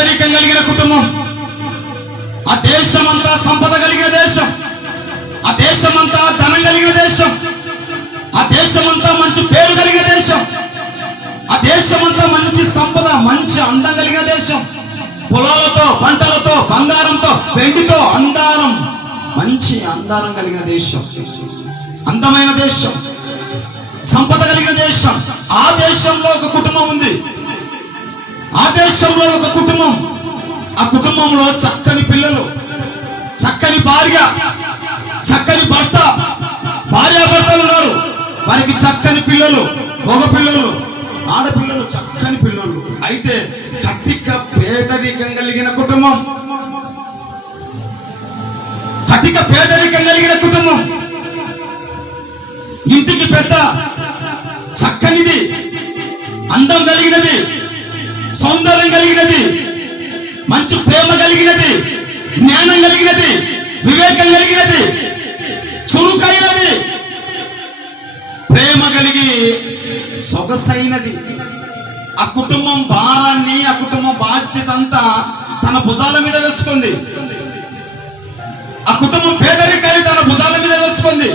పేదరికం కలిగిన కుటుంబం, ఆ దేశమంతా సంపద కలిగిన దేశం, ఆ దేశమంతా ధనం కలిగిన దేశం, ఆ దేశమంతా మంచి పేరు కలిగిన దేశం, ఆ దేశమంతా మంచి సంపద, మంచి అందం కలిగిన దేశం, పొలాలతో, పంటలతో, బంగారంతో, వెండితో అందారం, మంచి అందారం కలిగిన దేశం, అందమైన దేశం, సంపద కలిగిన దేశం. ఆ దేశంలో ఒక కుటుంబం ఉంది. ఆ దేశంలో ఒక కుటుంబం, ఆ కుటుంబంలో చక్కని పిల్లలు, చక్కని భార్య, చక్కని భర్త, భార్యాభర్తలు ఉన్నారు. వారికి చక్కని పిల్లలు, మగ పిల్లలు, ఆడపిల్లలు, చక్కని పిల్లలు. అయితే కటిక పేదరికం కలిగిన కుటుంబం, కటిక పేదరికం కలిగిన కుటుంబం. ఇంటికి పెద్ద, చక్కనిది, అందం కలిగినది, సౌందర్యం కలిగినది, మంచి ప్రేమ కలిగినది, జ్ఞానం కలిగినది, వివేకం కలిగినది, చురుకైనది, ప్రేమ కలిగి సొగసైనది. ఆ కుటుంబం భారాన్ని, ఆ కుటుంబం బాధ్యత అంతా తన భుజాల మీద వేసుకుంది. ఆ కుటుంబం పేదరికాన్ని తన భుజాల మీద వేసుకుంది.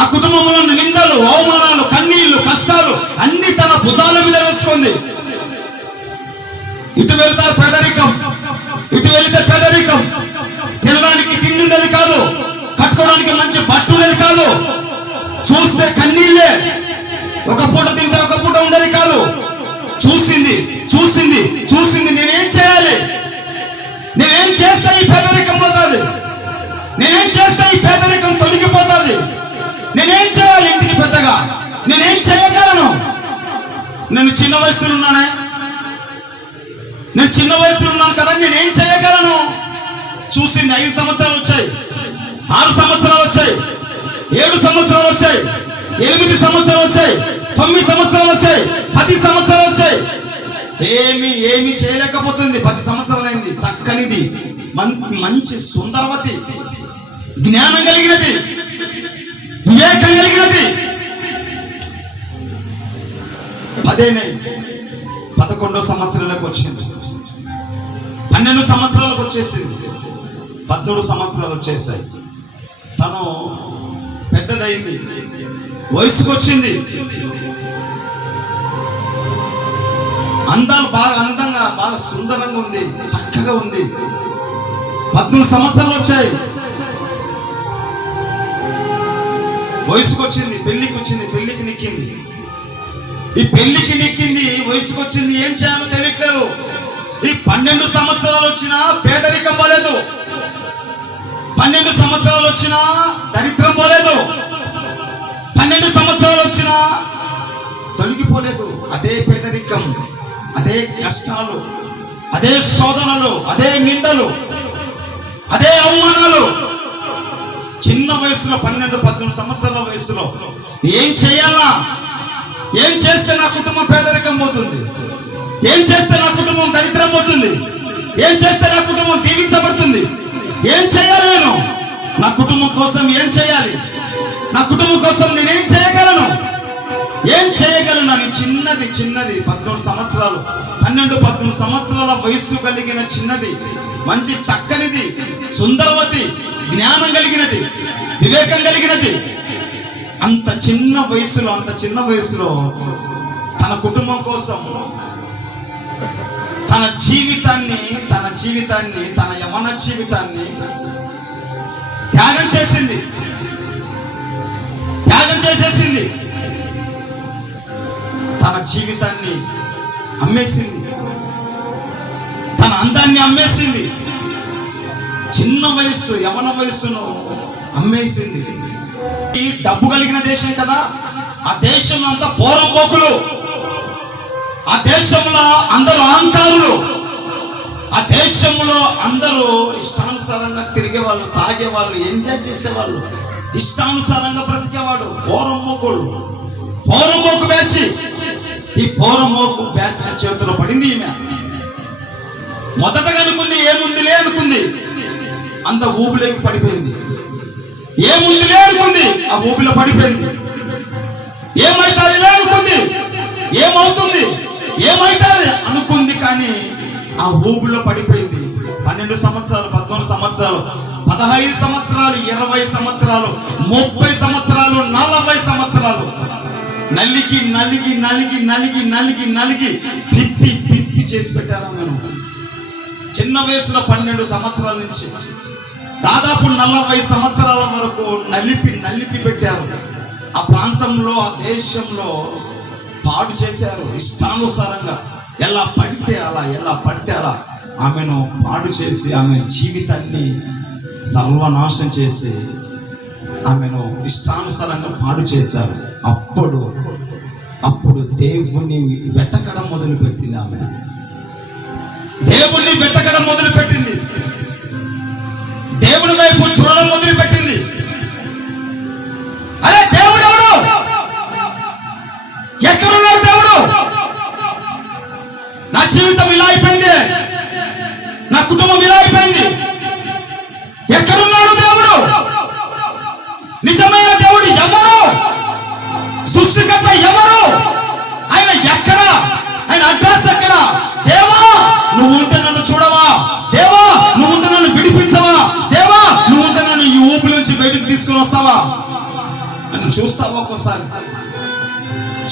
ఆ కుటుంబంలో నిందలు, అవమానాలు, కన్నీళ్లు, కష్టాలు అన్ని తన భుజాల మీద వేసుకుంది. ఇటు వెళ్తారు పేదరికం, ఇటు వెళితే పేదరికం. తినడానికి తిండి ఉండేది కాదు, కట్టుకోవడానికి మంచి బట్ట ఉండేది కాదు, చూస్తే కన్నీళ్ళే. ఒక పూట తింటే ఒక పూట ఉండేది కాదు. చూసింది చూసింది చూసింది. నేనేం చేయాలి? నేనేం చేస్తే ఈ పేదరికం పోతుంది? నేనేం చేస్తే ఈ పేదరికం తొలగిపోతుంది? నేనేం చేయాలి? ఇంటికి పెద్దగా నేనేం చేయగలను? నేను చిన్న వయసులో ఉన్నానే, నేను చిన్న వయసులో ఉన్నాను కదా, నేనేం చేయగలను? చూసింది. 5 సంవత్సరాలు వచ్చాయి, 6 సంవత్సరాలు వచ్చాయి, 7 సంవత్సరాలు వచ్చాయి, 8 సంవత్సరాలు వచ్చాయి, 9 సంవత్సరాలు వచ్చాయి, 10 సంవత్సరాలు వచ్చాయి. ఏమి చేయలేకపోతుంది. 10 సంవత్సరాలు అయింది. చక్కనిది, మంచి సుందరవతి, జ్ఞానం కలిగినది, వివేకం కలిగినది. 11వ సంవత్సరాలకు వచ్చింది, 12 సంవత్సరాలకు వచ్చేసింది, 13 సంవత్సరాలు వచ్చేసాయి. తను పెద్దదైంది, వయసుకు వచ్చింది, అందాలు బాగా అందంగా, బాగా సుందరంగా ఉంది, చక్కగా ఉంది. 14 సంవత్సరాలు వచ్చాయి, వయసుకు వచ్చింది, పెళ్లికి వచ్చింది, పెళ్లికి నెక్కింది. ఈ పెళ్లికి నెక్కింది, వయసుకు వచ్చింది, ఏం చేయాలో తెలియట్లేదు. ఈ 12 సంవత్సరాలు వచ్చినా పేదరికం పోలేదు, 12 సంవత్సరాలు వచ్చినా దరిద్రం పోలేదు, 12 సంవత్సరాలు వచ్చినా తొలగిపోలేదు. అదే పేదరికం, అదే కష్టాలు, అదే శోధనలు, అదే నిందలు, అదే అవమానాలు. చిన్న వయసులో 12-13 సంవత్సరాల వయసులో ఏం చేయాలా? ఏం చేస్తే నా కుటుంబం పేదరికం పోతుంది? ఏం చేస్తే నా కుటుంబం దరిద్రం పోతుంది? ఏం చేస్తే నా కుటుంబం దీవించబడుతుంది? ఏం చేయాలి? నేను నా కుటుంబం కోసం ఏం చేయాలి? నా కుటుంబం కోసం నేనేం చేయగలను? ఏం చేయగలను? అని చిన్నది 14 సంవత్సరాలు, 12-13 సంవత్సరాల వయస్సు కలిగిన చిన్నది, మంచి చక్కనిది, సుందరవతి, జ్ఞానం కలిగినది, వివేకం కలిగినది. అంత చిన్న వయసులో తన కుటుంబం కోసం తన జీవితాన్ని, తన యవ్వన జీవితాన్ని త్యాగం చేసేసింది. తన జీవితాన్ని అమ్మేసింది, తన అందాన్ని అమ్మేసింది, చిన్న వయస్సు, యవ్వన వయస్సును అమ్మేసింది. ఈ డబ్బు కలిగిన దేశం కదా, ఆ దేశంలో అంతా పోరంపోకులు, ఆ దేశంలో అందరూ అహంకారులు, ఆ దేశంలో అందరూ ఇష్టానుసారంగా తిరిగేవాళ్ళు, తాగేవాళ్ళు, ఎంజాయ్ చేసేవాళ్ళు, ఇష్టానుసారంగా బ్రతికేవాడు. పోరంపోకు బ్యాచ్. ఈ పోరంపోకు బ్యాచ్ చేతిలో పడింది ఈమె. మొదటగా అనుకుంది ఏముందిలే అనుకుంది, అంత ఊపిలోకి పడిపోయింది. ఏముందిలే అనుకుంది, ఆ ఊపిలో పడిపోయింది. ఏమైతారులే అనుకుంది, ఏమవుతుంది, ఏమైతారు అనుకుంది. కానీ ఆ ఊబిలో పడిపోయింది. 12 సంవత్సరాలు, 14 సంవత్సరాలు, 15 సంవత్సరాలు, 20 సంవత్సరాలు, 30 సంవత్సరాలు, 40 సంవత్సరాలు నలిగి నలిగి నలిగి నలిగి నలిగి నలిగి పిప్పి పిప్పి చేసి పెట్టారు. నేను చిన్న వయసులో 12 సంవత్సరాల నుంచి దాదాపు 40 సంవత్సరాల వరకు నలిపి నలిపి పెట్టారు. ఆ ప్రాంతంలో, ఆ దేశంలో పాడు చేశారు. ఇష్టానుసారంగా ఎలా పడితే అలా ఆమెను పాడు చేసి ఆమె జీవితాన్ని సర్వనాశనం చేసి ఆమెను ఇష్టానుసారంగా పాడు చేశారు. అప్పుడు దేవుణ్ణి వెతకడం మొదలుపెట్టింది. ఆమె దేవుణ్ణి వెతకడం మొదలుపెట్టింది. దేవుని వైపు చూడడం మొదలుపెట్టింది. అరే దేవుడు ఎవడు? ఎక్కడున్నాడు దేవుడు? నా జీవితం ఇలా అయిపోయింది, నా కుటుంబం ఇలా అయిపోయింది. ఎక్కడున్నాడు దేవుడు? నిజమైన దేవుడు ఎవరు? సృష్టికర్త ఎవరు? ఆయన ఎక్కడ? ఆయన అడ్రస్ ఎక్కడ? దేవా నువ్వు ఉంటే నన్ను చూడవా? దేవా నువ్వు ఉంటే నన్ను విడిపించవా? దేవా నువ్వు ఉంటే నన్ను ఈ ఊపి నుంచి బయటకు తీసుకుని వస్తావా? నన్ను చూస్తావా? ఒక్కోసారి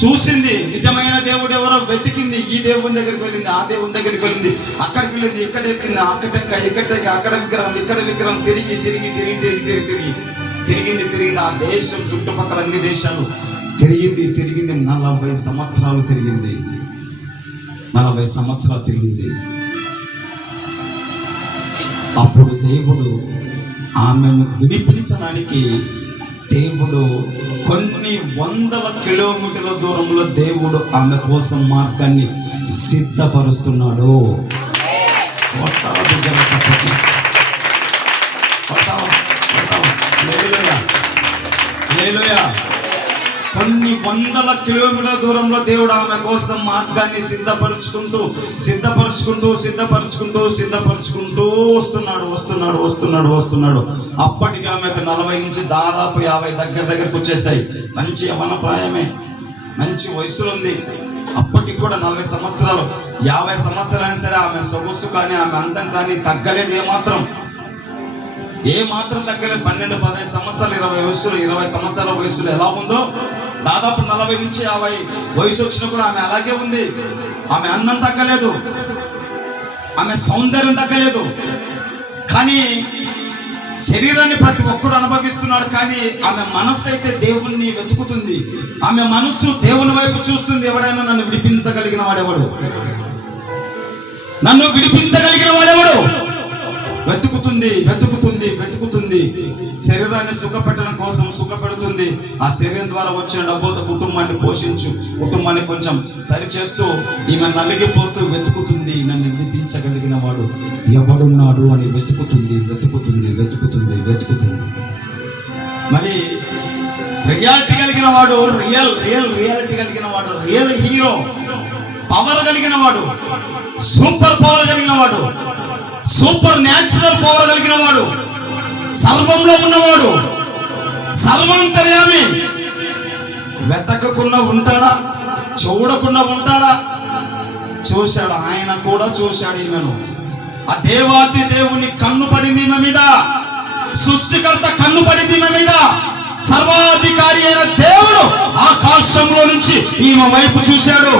చూసింది. నిజమైన దేవుడు ఎవరో వెతికింది. ఈ దేవుని దగ్గరికి వెళ్ళింది, ఆ దేవుని దగ్గరికి వెళ్ళింది, అక్కడికి వెళ్ళింది, ఇక్కడ ఎక్కింది, అక్కడ విగ్రహం, ఇక్కడ విగ్రహం, తిరిగింది. ఆ దేశం చుట్టుపక్కల అన్ని దేశాలు తిరిగింది. 40 సంవత్సరాలు తిరిగింది. 40 సంవత్సరాలు తిరిగింది. అప్పుడు దేవుడు ఆమెను విడిపించడానికి దేవుడు కొన్ని వందల కిలోమీటర్ల దూరంలో దేవుడు ఆమె కోసం మార్గాన్ని సిద్ధపరుస్తున్నాడు. కొన్ని వందల కిలోమీటర్ల దూరంలో దేవుడు ఆమె కోసం మార్గాన్ని సిద్ధపరుచుకుంటూ వస్తున్నాడు. అప్పటికి ఆమెకు 40 నుంచి దాదాపు 50 దగ్గరకు వచ్చేసాయి. మంచి యవ్వనప్రాయమే, మంచి వయసులో ఉంది. అప్పటికి కూడా 40 సంవత్సరాలు, 50 సంవత్సరాలు అయినా సరే ఆమె సొగసు కానీ ఆమె అందం కానీ తగ్గలేదు. ఏమాత్రం తగ్గలేదు. 12, 15 సంవత్సరాలు, 20 సంవత్సరాల వయసులో ఎలా ఉందో దాదాపు 40 నుంచి 50 వయసు వచ్చినా కూడా ఆమె అలాగే ఉంది. ఆమె అందం తగ్గలేదు, ఆమె సౌందర్యం తగ్గలేదు. కానీ శరీరాన్ని ప్రతి ఒక్కడు అనుభవిస్తున్నాడు. కానీ ఆమె మనస్సు అయితే దేవుణ్ణి వెతుకుతుంది. ఆమె మనస్సు దేవుని వైపు చూస్తుంది. ఎవడైనా నన్ను విడిపించగలిగిన వాడెవడు? వెతుకుతుంది. శరీరాన్ని సుఖపెట్టడం కోసం సుఖపెడుతుంది. ఆ శరీరం ద్వారా వచ్చిన డబ్బుతో కుటుంబాన్ని కుటుంబాన్ని కొంచెం సరి చేస్తూ ఈమె నలిగిపోతూ వెతుకుతుంది. నన్ను విడిపించగలిగిన వాడు ఎవడున్నాడు అని వెతుకుతుంది. మరి రియాలిటీ కలిగిన వాడు, రియాలిటీ కలిగిన వాడు, రియల్ హీరో, పవర్ కలిగిన వాడు, సూపర్ పవర్ కలిగిన వాడు, సూపర్ న్యాచురల్ పవర్ కలిగిన వాడు, సర్వంలో ఉన్నవాడు, సర్వాంతర్యామి. వెతకకుండా ఉంటాడా? చూడకుండా ఉంటాడా? చూశాడు. ఆయన కూడా చూశాడు ఈమెను. ఆ దేవాతి దేవుని కన్ను పడింది ఈమె మీద. సృష్టికర్త కన్ను పడింది ఈమె మీద. సర్వాధికారి అయిన దేవుడు ఆకాశంలో నుంచి ఈమె వైపు చూశాడు.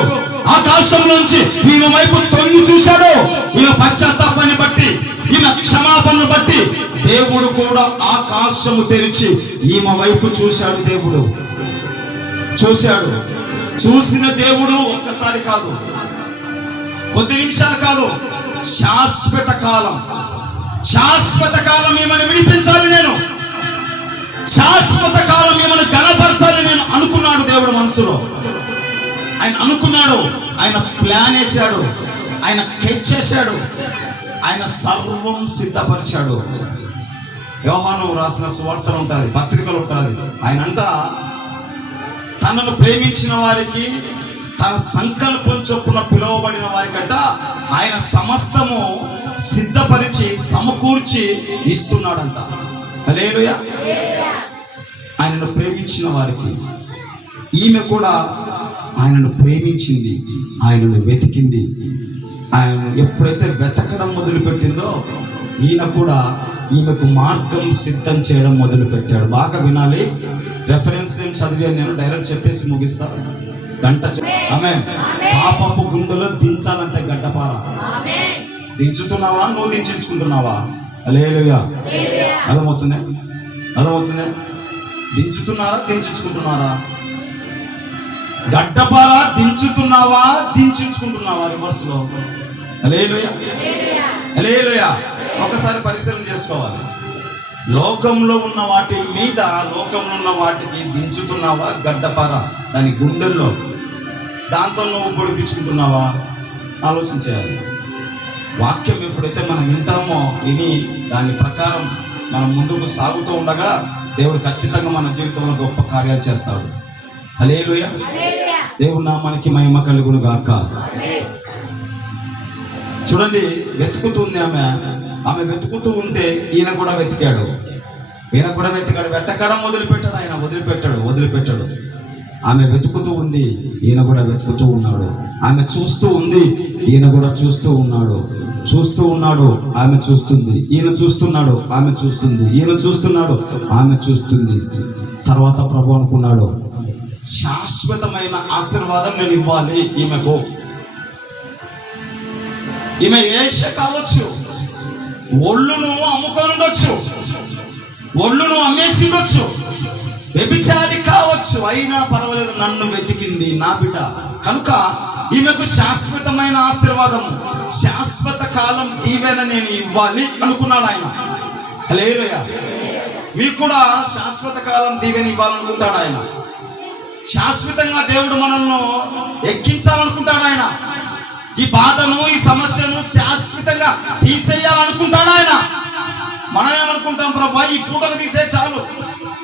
ఆకాశంలో నుంచి ఈమె వైపు తొంగి చూశాడు. ఈమె పశ్చాత్తాపాన్ని బట్టి, ఈమె క్షమాపణను బట్టి దేవుడు కూడా ఆకాశము తెరిచి ఈమె వైపు చూశాడు. దేవుడు చూసిన దేవుడు ఒక్కసారి కాదు, కొద్ది నిమిషాలు కాదు, శాశ్వత కాలం ఈమెను విడిపించాలి, నేను శాశ్వత కాలం ఈమెను ఘనపరచాలి నేను అనుకున్నాడు దేవుడు మనసులో. ఆయన అనుకున్నాడు, ఆయన ప్లాన్ వేశాడు, ఆయన స్కెచ్ చేశాడు, ఆయన సర్వం సిద్ధపరిచాడు. యోహాను రాసిన సువార్తలు ఉంటుంది, పత్రికలు ఉంటుంది. ఆయన తనను ప్రేమించిన వారికి, తన సంకల్పం చొప్పున పిలువబడిన వారికంట ఆయన సమస్తము సిద్ధపరిచి సమకూర్చి ఇస్తున్నాడంట. హల్లెలూయా. ఆయనను ప్రేమించిన వారికి, ఈమె కూడా ఆయనను ప్రేమించింది, ఆయనను వెతికింది, ఆయన ఎప్పుడైతే వెతకడం మొదలుపెట్టిందో ఈయన కూడా ఈమెకు మార్గం సిద్ధం చేయడం మొదలుపెట్టాడు. బాగా వినాలి, రెఫరెన్స్ ఏం చదివాను నేను, డైరెక్ట్ చెప్పేసి ముగిస్తా. గంట ఆమె పాపపు గుండెలో దించాలంటే గడ్డపార. దించుతున్నావా, నువ్వు దించుకుంటున్నావా? హల్లెలూయా. అర్థమవుతుందా? అర్థమవుతుందా? దించుతున్నారా, దించుకుంటున్నారా? గడ్డపార దించుతున్నావా, దించుకుంటున్నావా? రివర్స్ లో. హల్లెలూయా, హల్లెలూయా. ఒకసారి పరిశీలన చేసుకోవాలి. లోకంలో ఉన్న వాటి మీద, లోకంలో ఉన్న వాటికి దించుతున్నావా గడ్డపార, దాని గుండెల్లో దాంతో నువ్వు పొడిపించుకుంటున్నావా? ఆలోచించేయాలి. వాక్యం ఎప్పుడైతే మనం వింటామో, విని దాని ప్రకారం మనం ముందుకు సాగుతూ ఉండగా దేవుడు ఖచ్చితంగా మన జీవితంలో గొప్ప కార్యాలు చేస్తాడు. హల్లెలూయా. దేవుని నామానికి మహిమ కలుగును గాక. చూడండి, వెతుకుతుంది ఆమె వెతుకుతూ ఉంటే ఈయన కూడా వెతికాడు. వెతకడం మొదలుపెట్టాడు. ఆయన వదిలిపెట్టాడు. ఆమె వెతుకుతూ ఉంది, ఈయన కూడా వెతుకుతూ ఉన్నాడు. ఆమె చూస్తూ ఉంది, ఈయన కూడా చూస్తూ ఉన్నాడు. ఆమె చూస్తుంది, ఈయన చూస్తున్నాడు. ఆమె చూస్తుంది, ఈయన చూస్తున్నాడు. ఆమె చూస్తుంది. తర్వాత ప్రభు అనుకున్నాడు, శాశ్వతమైన ఆశీర్వాదం నేను ఇవ్వాలి ఈమెకు. ఈమె వేశ్య కావచ్చు, ఒళ్ళును అమ్ముకొని ఉండొచ్చు, ఒళ్ళును అమ్మేసి ఉండొచ్చు, వ్యభిచారి కావచ్చు, అయినా పర్వాలేదు, నన్ను వెతికింది నా బిడ్డ కనుక ఈమెకు శాశ్వతమైన ఆశీర్వాదం, శాశ్వత కాలం దీవెన నేను ఇవ్వాలి అనుకున్నాడు ఆయన. హల్లెలూయా. మీకు కూడా శాశ్వత కాలం దీవెన ఇవ్వాలనుకుంటాడు ఆయన. శాశ్వతంగా దేవుడు మనల్ని ఎక్కించాలనుకుంటాడు ఆయన. ఈ బాధను, ఈ సమస్యను శాశ్వతంగా తీసేయాలనుకుంటాడు ఆయన. మనం ఏమనుకుంటాం, ప్రభా ఈ పూటకు తీసే చాలు,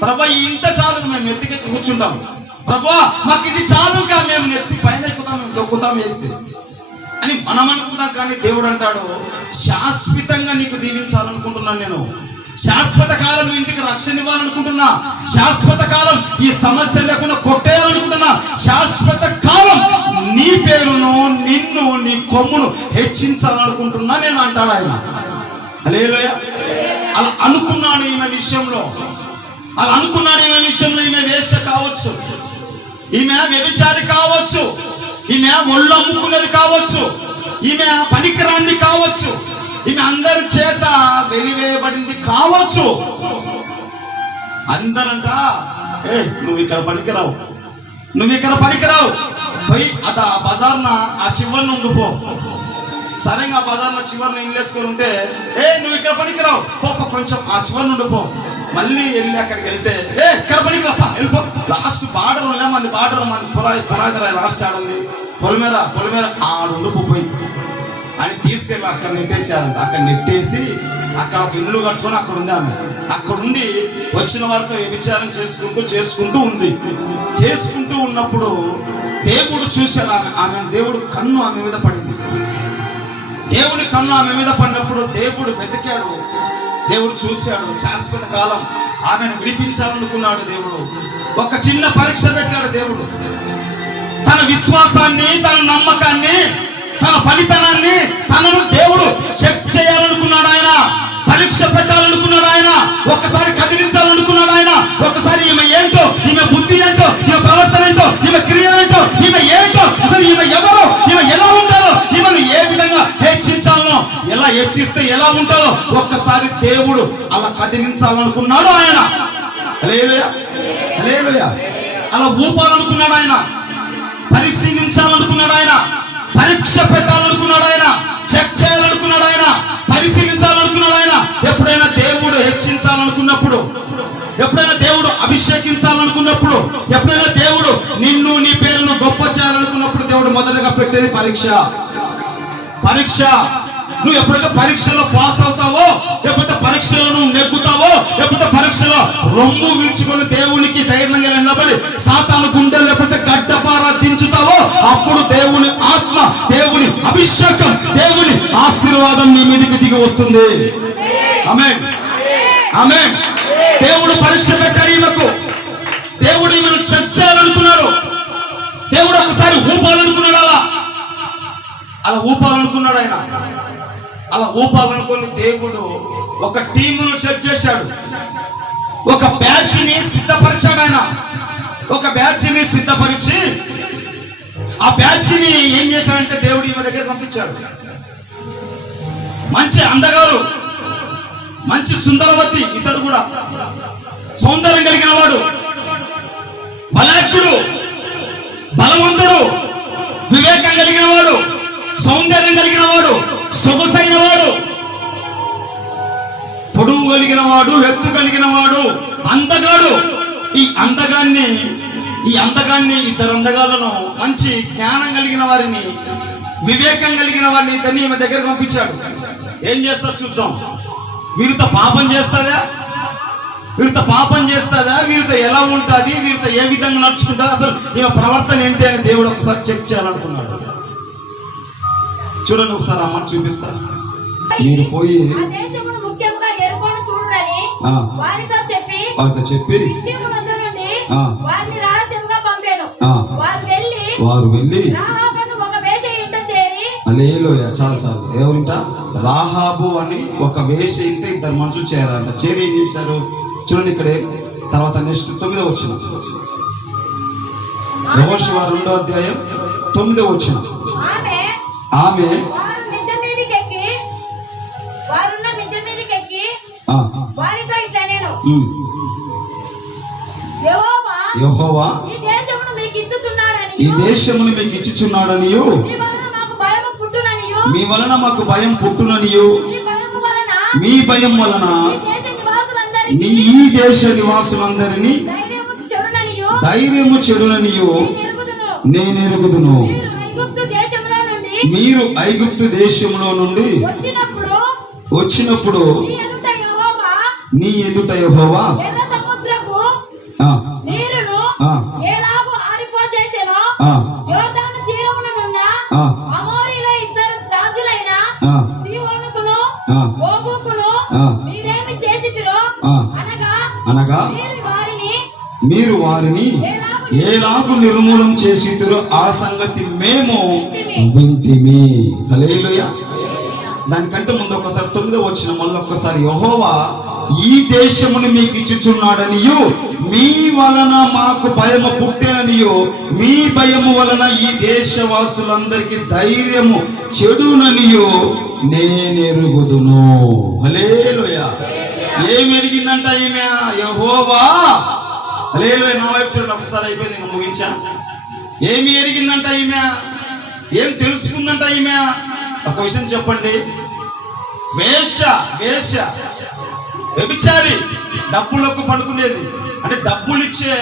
ప్రభా ఇంత చాలు, మేము నెత్తికెక్కి కూర్చుంటాం, ప్రభా మాకు ఇది చాలుగా, మేము నెత్తి పైన ఎక్కుతాం, మేము దొక్కుతాం వేసి అని మనం అనుకుంటాం. కానీ దేవుడు అంటాడు, శాశ్వతంగా నీకు దీవించాలనుకుంటున్నాను నేను. శాశ్వత కాలం ఇంటికి రక్షణ ఇవ్వాలనుకుంటున్నా. శాశ్వత కాలం ఈ సమస్య లేకుండా కొట్టేయాలనుకుంటున్నా. శాశ్వత కాలం నీ పేరును, నిన్ను, నీ కొమ్మును హెచ్చించాలనుకుంటున్నా నేను అంటాడు ఆయన. హల్లెలూయా. అలా అనుకున్నాడు ఈమె విషయంలో. ఈమె వేశ్య కావచ్చు, ఈమె వ్యభిచారి కావచ్చు, ఈమె ఒళ్ళు అమ్ముకున్నది కావచ్చు, ఈమె పనికిరాంది కావచ్చు, ఈమె అందరి చేత వెలివేయబడింది కావచ్చు. అందరంట, నువ్వు ఇక్కడ పనికిరావు, పోయి అది ఆ బజార్న ఆ చివరిని ఉండిపో. సరేగా ఆ బజార్న చివరిని ఇల్లేసుకొని ఉంటే, నువ్వు ఇక్కడ పనికిరావు, కొంచెం ఆ చివరిని ఉండిపో. మళ్ళీ వెళ్ళి అక్కడికి వెళ్తే, ఇక్కడ పనికిరాపా, వెళ్ళిపో. లాస్ట్ బార్డర్ మంది పునాదిరా లాస్ట్ ఆడుంది, పొలిమేర ఆడు ఉండిపోయి అని తీసుకెళ్ళి అక్కడ నెట్టేసారంట. అక్కడ నెట్టేసి అక్కడ ఒక ఇల్లు కట్టుకొని అక్కడ ఉంది ఆమె. అక్కడ ఉండి వచ్చిన వారితో వ్యభిచారం చేసుకుంటూ ఉన్నప్పుడు దేవుడు చూశాడు ఆమె. దేవుడు కన్ను ఆమె మీద పడింది. దేవుడి కన్ను ఆమె మీద పడినప్పుడు దేవుడు వెతికాడు, దేవుడు చూశాడు. శాశ్వత కాలం ఆమెను విడిపించాలనుకున్నాడు దేవుడు. ఒక చిన్న పరీక్ష పెట్టాడు దేవుడు. తన విశ్వాసాన్ని, తన నమ్మకాన్ని, తన ఫలితాన్ని తనను దేవుడు చెక్ చేయాలనుకున్నాడు ఆయన. పరీక్ష పెట్టాలనుకున్నాడు ఆయన. ఒక్కసారి కదిలించాలనుకున్నాడు ఆయన. ఒక్కసారి ఈమె ఏంటో, ఈమె బుద్ధి ఏంటో, ఈమె ప్రవర్తన ఏంటో, ఈమె క్రియ ఏంటో, ఈమె ఏంటో, అసలు ఈమె ఎవరో, ఈమె ఎలా ఉంటారో, ఈమెను ఏ విధంగా హెచ్చించాలనో, ఎలా హెచ్చిస్తే ఎలా ఉంటారో ఒక్కసారి దేవుడు అలా కదిలించాలనుకున్నాడు ఆయన. హల్లెలూయా, హల్లెలూయా. అలా ఊపాలనుకున్నాడు ఆయన. పరిశీలించాలనుకున్నాడు ఆయన. పరీక్ష పెట్టాలనుకున్నాడు ఆయన. చెక్ చేయాలనుకున్నాడు ఆయన. పరిశీలించాలనుకున్నాడు ఆయన. ఎప్పుడైనా దేవుడు హెచ్చించాలనుకున్నప్పుడు, ఎప్పుడైనా దేవుడు అభిషేకించాలనుకున్నప్పుడు, ఎప్పుడైనా దేవుడు నిన్ను, నీ పేరును గొప్ప చేయాలనుకున్నప్పుడు దేవుడు మొదటగా పెట్టేది పరీక్ష. నువ్వు ఎప్పుడైతే పరీక్షలో పాస్ అవుతావో, ఎప్పుడైతే పరీక్షలో నువ్వు నెగ్గుతావో, ఎప్పుడైతే పరీక్షలో రొమ్ము విరుచుకొని దేవునికి ధైర్యంగా నిలబడి సాతాను గుండెలు ఎప్పుడైతే గడ్డపార దించుతావో, అప్పుడు దేవుని ఆత్మ, దేవుని అభిషేకం, దేవుని ఆశీర్వాదం నీ మీదకి దిగి వస్తుంది. ఆమేన్, ఆమేన్. దేవుడు పరీక్ష పెట్టాడు ఈమెకు. దేవుడు ఈమెను చెక్ చేయాలనుకున్నాడు. దేవుడు ఒకసారి ఊపాలనుకున్నాడు. అలా ఊపాలనుకున్నాడు ఆయన. అలా ఊపాలనుకుని దేవుడు ఒక టీమును సెట్ చేశాడు, ఒక బ్యాచ్ని సిద్ధపరిచాడు ఆయన. ఒక బ్యాచ్ని సిద్ధపరిచి ఆ బ్యాచ్ని ఏం చేశాడంటే దేవుడు ఈమె దగ్గర పంపించాడు. మంచి అందగారు, మంచి సుందరవతి, ఇతడు కూడా సౌందర్యం కలిగిన వాడు, బలాఢ్యుడు, బలవంతుడు, వివేకం కలిగిన వాడు, సౌందర్యం కలిగిన వాడు, సొగసైన వాడు, పొడుగు కలిగిన వాడు, ఎత్తు కలిగిన వాడు, అందగాడు. ఈ అందగాన్ని ఇద్దరు అందగాలను, మంచి జ్ఞానం కలిగిన వారిని, వివేకం కలిగిన వారిని ఇద్దరిని ఈమె దగ్గర పంపించాడు. ఏం చేస్తా చూద్దాం, వీరితో పాపం చేస్తుందా, వీరితో పాపం చేస్తుందా, వీరితో ఎలా ఉంటుంది, వీరితో ఏ విధంగా నడుచుకుంటారు, అసలు ఈమె ప్రవర్తన ఏంటి అని దేవుడు ఒకసారి చెక్ చేయాలనుకున్నాడు. చూడండి ఒకసారి అమ్మ చూపిస్తా. మీరు పోయి వారితో చెప్పి వారు వెళ్ళి హల్లెలూయా, చాలు ఎవరింట రాహాబు అని ఒక వేశ్య ఇంట ఇద్దరు మనుషులు చేరారంట. చేరి ఏం చేశారు చూడండి ఇక్కడే. తర్వాత నెక్స్ట్ 9వ వచనం, యెహోషువ 2వ అధ్యాయం 9వ వచనం. ఆమె యెహోవా ఈ దేశమును మీకు ఇచ్చుచున్నాడనియు మీ వలన మాకు భయం పుట్టుననియు మీ భయం వలన ఈ దేశ నివాసులందరినీ ధైర్యము చెడుననియు నేనెరుగుదును. మీరు ఐగుప్తు దేశంలో నుండి వచ్చినప్పుడు నీ ఎదుట యెహోవా అనగా మీరు వారిని ఎలాగు నిర్మూలం చేసితురో ఆ సంగతి మేము వింటిమి. హల్లెలూయా. దానికంటే ముందు ఒకసారి 9వ వచనం మళ్ళీ ఒక్కసారి, యెహోవా ఈ దేశమును మీకు ఇచ్చుచున్నాడనియు మీ వలన మాకు భయము పుట్టెననియు మీ భయము వలన ఈ దేశవాసులందరికీ ధైర్యము చెడుననియు నేనెరుగుదును. హల్లెలూయా. ఏమి ఎరిగిందంట ఈమె? యెహోవా. హల్లెలూయా. నా వైపు చూడండి ఒకసారి, అయిపోయింది, నేను ముగించా. ఏమి ఎరిగిందంట ఈమె? ఏం తెలుసుకుందంట ఈమె? ఒక విషయం చెప్పండి, వేశ్య వ్యభిచారి, డబ్బులకు పడుకునేది, అంటే డబ్బులు ఇచ్చే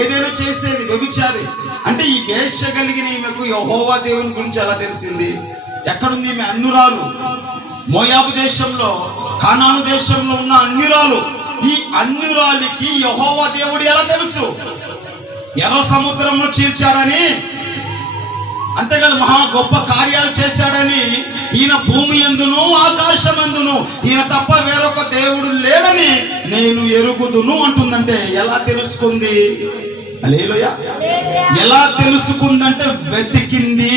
ఏదైనా చేసేది వ్యభిచారి. అంటే ఈ వేశ్య కలిగిన ఈమెకు యెహోవా దేవుని గురించి ఎలా తెలిసింది? ఎక్కడుంది ఈమె? అన్యురాలు, మోయాబు దేశంలో, కానాను దేశంలో ఉన్న అన్యురాలు. ఈ అన్యురాలికి యెహోవా దేవుడు ఎలా తెలుసు? ఎర్ర సముద్రంలో చీల్చాడని, అంతేకాదు మహా గొప్ప కార్యాలు చేశాడని, ఈయన భూమి యందును ఆకాశం యందును ఈయన తప్ప వేరొక దేవుడు లేడని నేను ఎరుగుదును అంటుందంటే ఎలా తెలుసుకుంది? హల్లెలూయా. ఎలా తెలుసుకుందంటే వెతికింది.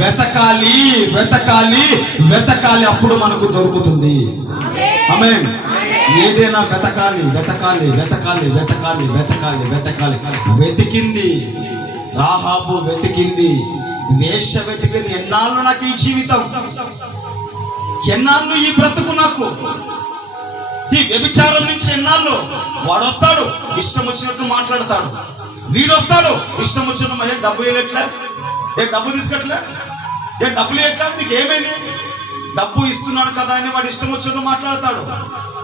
వెతకాలి, అప్పుడు మనకు దొరుకుతుంది. ఆమేన్. ఏదైనా వెతకాలి. వెతికింది రాహాబు, వెతికింది వేశ్య, వెతికింది. ఎన్నాళ్ళు నాకు ఈ జీవితం, ఎన్నాళ్ళు ఈ బ్రతుకు, నాకు ఈ వ్యభిచారం నుంచి ఎన్నాళ్ళు? వాడు వస్తాడు, ఇష్టం వచ్చినట్టు మాట్లాడతాడు, వీడు వస్తాడు, ఇష్టం వచ్చినట్టు. ఏ డబ్బు వేయట్లే, ఏ డబ్బు తీసుకోట్లే, ఏ డబ్బులు వేయట్లేదు, నీకు ఏమైంది? డబ్బు ఇస్తున్నాడు కదా అని వాడు ఇష్టం వచ్చినట్టు మాట్లాడతాడు.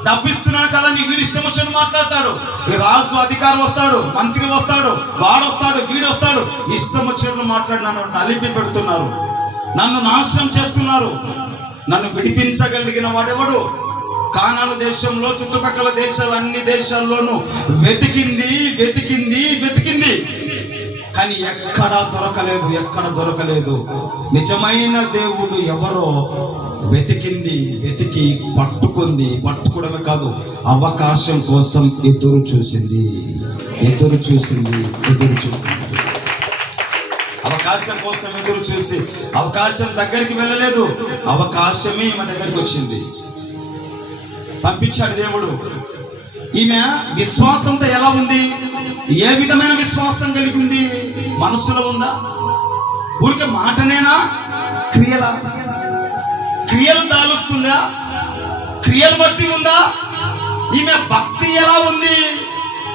డబ్బు ఇస్తున్నాడు కదా అని వీడు ఇష్టం వచ్చినట్టు మాట్లాడతాడు. ఈ రాజు అధికారి వస్తాడు, మంత్రి వస్తాడు, వాడు వస్తాడు, వీడు వస్తాడు, ఇష్టం వచ్చినట్టు మాట్లాడి నన్ను నలిపి పెడుతున్నారు, నన్ను నాశనం చేస్తున్నారు. నన్ను విడిపించగలిగిన వాడెవడు? కానాను దేశంలో, చుట్టుపక్కల దేశాలు, అన్ని దేశాల్లోనూ వెతికింది, కానీ ఎక్కడ దొరకలేదు. నిజమైన దేవుడు ఎవరో వెతికి పట్టుకోవడమే కాదు, అవకాశం కోసం ఎదురు చూసింది. అవకాశం అవకాశం కోసం ఎదురు చూసి అవకాశం దగ్గరికి వెళ్ళలేదు, అవకాశమే ఈమె దగ్గరికి వచ్చింది. పంపించాడు దేవుడు. ఈమె విశ్వాసంతో ఎలా ఉంది? ఏ విధమైన విశ్వాసం కలిగి ఉంది? మనసులో ఉందా? ఊరికే మాటనేనా? క్రియలు దాలుస్తుందా? క్రియలు బట్టి ఉందా? ఈమె భక్తి ఎలా ఉంది?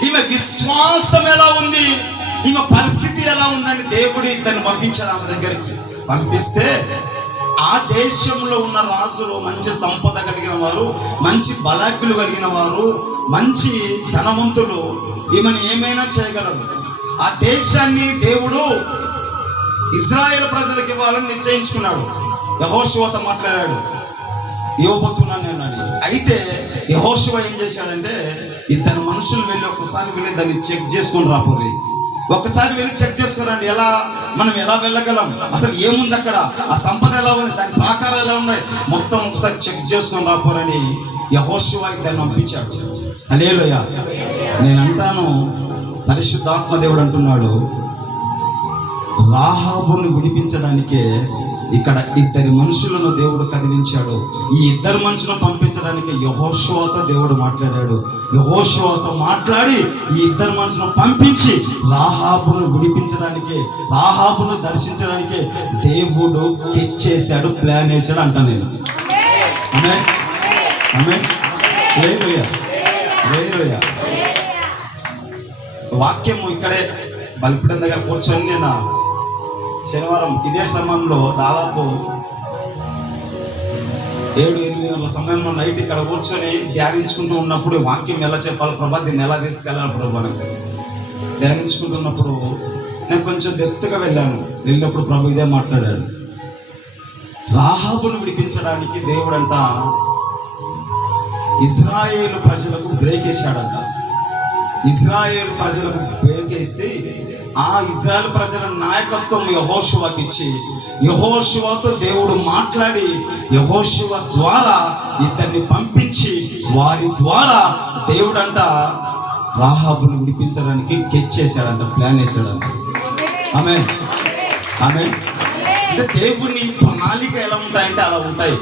ఈమె విశ్వాసం ఎలా ఉంది? ఈమె పరిస్థితి ఎలా ఉందని దేవుడు ఇద్దరిని పంపించాడు ఆమె దగ్గరికి. పంపిస్తే ఆ దేశంలో ఉన్న రాజులు మంచి సంపద కలిగిన వారు, మంచి బలాకులు కలిగిన వారు, మంచి ధనవంతులు ఈమెను ఏమైనా చేయగలరు. ఆ దేశాన్ని దేవుడు ఇజ్రాయేల్ ప్రజలకు ఇవ్వాలని నిశ్చయించుకున్నాడు. యెహోషువతో మాట్లాడాడు, ఇవ్వబోతున్నాను నేను అని. అయితే యెహోషువ ఏం చేశాడంటే, ఇద్దరు మనుషులు వెళ్ళి ఒక్కసారి వెళ్ళి దాన్ని చెక్ చేసుకొని రాపోయి, ఒక్కసారి వెళ్ళి చెక్ చేసుకోరండి. మనం ఎలా వెళ్ళగలం? అసలు ఏముంది అక్కడ? ఆ సంపద ఎలా ఉంది? దాని ప్రాకారాలు ఎలా ఉన్నాయి? మొత్తం ఒకసారి చెక్ చేసుకొని రాపోరని యెహోషువ ఇద్దరిని పంపించాడు. హల్లెలూయా. నేను అంటాను, పరిశుద్ధాత్మ దేవుడు అంటున్నాడు, రాహాబుని విడిపించడానికే ఇక్కడ ఇద్దరి మనుషులను దేవుడు కదిలించాడు. ఈ ఇద్దరు మనుషులను పంపించడానికి యెహోషువతో దేవుడు మాట్లాడాడు. యెహోషువతో మాట్లాడి ఈ ఇద్దరు మనుషులను పంపించి రాహాబును విడిపించడానికి, రాహాబును దర్శించడానికి దేవుడు స్కెచ్ చేశాడు, ప్లాన్ వేశాడు అంట. నేను వాక్యము ఇక్కడే బలిపీఠం దగ్గర కూర్చొని నేను శనివారం ఇదే సమయంలో దాదాపు 7-8 గంటల సమయంలో నైట్ ఇక్కడ కూర్చొని ధ్యానించుకుంటూ ఉన్నప్పుడు వాక్యం ఎలా చెప్పాలి ప్రభా, దీన్ని ఎలా తీసుకెళ్ళాలి ప్రభా అని ధ్యానించుకుంటున్నప్పుడు నేను కొంచెం డెప్త్గా వెళ్ళినప్పుడు ప్రభు ఇదే మాట్లాడాడు. రాహాబును విడిపించడానికి దేవుడంట ఇజ్రాయేలు ప్రజలకు బ్రేక్ వేశాడంట. ఇజ్రాయేలు ప్రజలకు బ్రేక్ వేసి ఆ ఇజ్రాయేల్ ప్రజల నాయకత్వం యెహోషువకి ఇచ్చి, యెహోషువతో దేవుడు మాట్లాడి యెహోషువ ద్వారా ఇద్దరిని పంపించి వారి ద్వారా దేవుడంట రాహాబును విడిపించడానికి స్కెచ్ చేశాడంట, ప్లాన్ వేశాడంట. ఆమేన్. అంటే దేవుని ప్రణాళిక ఎలా ఉంటాయంటే అలా ఉంటాయి.